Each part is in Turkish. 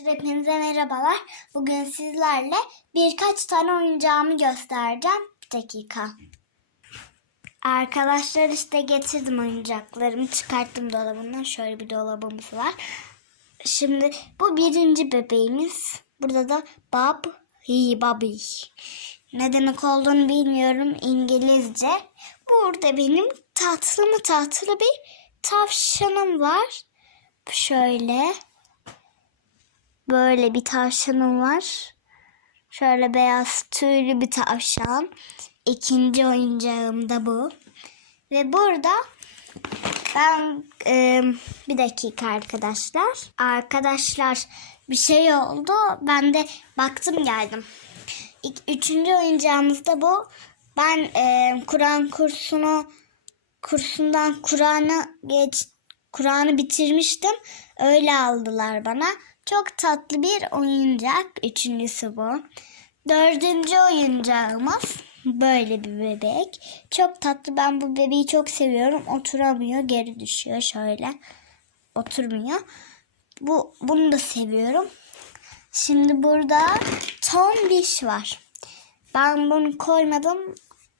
Hepinize merhabalar. Bugün sizlerle birkaç tane oyuncağımı göstereceğim. Bir dakika. Arkadaşlar işte getirdim oyuncaklarımı. Çıkarttım dolabından. Şöyle bir dolabımız var. Şimdi bu birinci bebeğimiz. Burada da Bob He Bobby. Ne demek olduğunu bilmiyorum İngilizce. Burada benim tatlı mı tatlı bir tavşanım var. Şöyle. Böyle bir tavşanım var. Şöyle beyaz tüylü bir tavşan. İkinci oyuncağım da bu. Ve burada ben e, bir dakika arkadaşlar. Arkadaşlar bir şey oldu. Ben de baktım geldim. İlk, üçüncü oyuncağımız da bu. Ben e, Kur'an kursunu kursundan Kur'an'ı geç Kur'an'ı bitirmiştim. Öyle aldılar bana. Çok tatlı bir oyuncak. Üçüncüsü bu. Dördüncü oyuncağımız böyle bir bebek. Çok tatlı. Ben bu bebeği çok seviyorum. Oturamıyor. Geri düşüyor şöyle. Oturmuyor. Bu bunu da seviyorum. Şimdi burada Tombiş var. Ben bunu koymadım.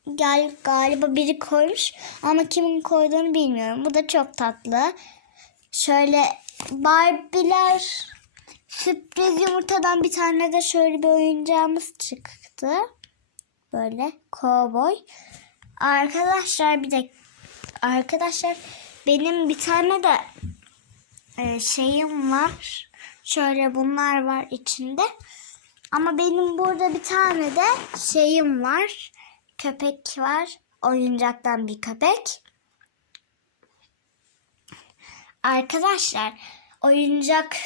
Gal galiba biri koymuş ama kimin koyduğunu bilmiyorum. Bu da çok tatlı. Şöyle Barbie'ler sürpriz yumurtadan bir tane de şöyle bir oyuncağımız çıktı. Böyle kovboy. Arkadaşlar bir de arkadaşlar benim bir tane de e, şeyim var. Şöyle bunlar var içinde. Ama benim burada bir tane de şeyim var. Köpek var. Oyuncaktan bir köpek. Arkadaşlar oyuncak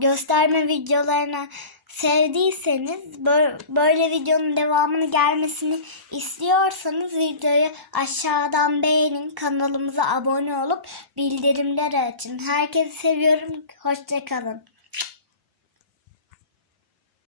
gösterme videolarını sevdiyseniz böyle, videonun devamını gelmesini istiyorsanız videoyu aşağıdan beğenin kanalımıza abone olup bildirimleri açın. Herkesi seviyorum. Hoşçakalın.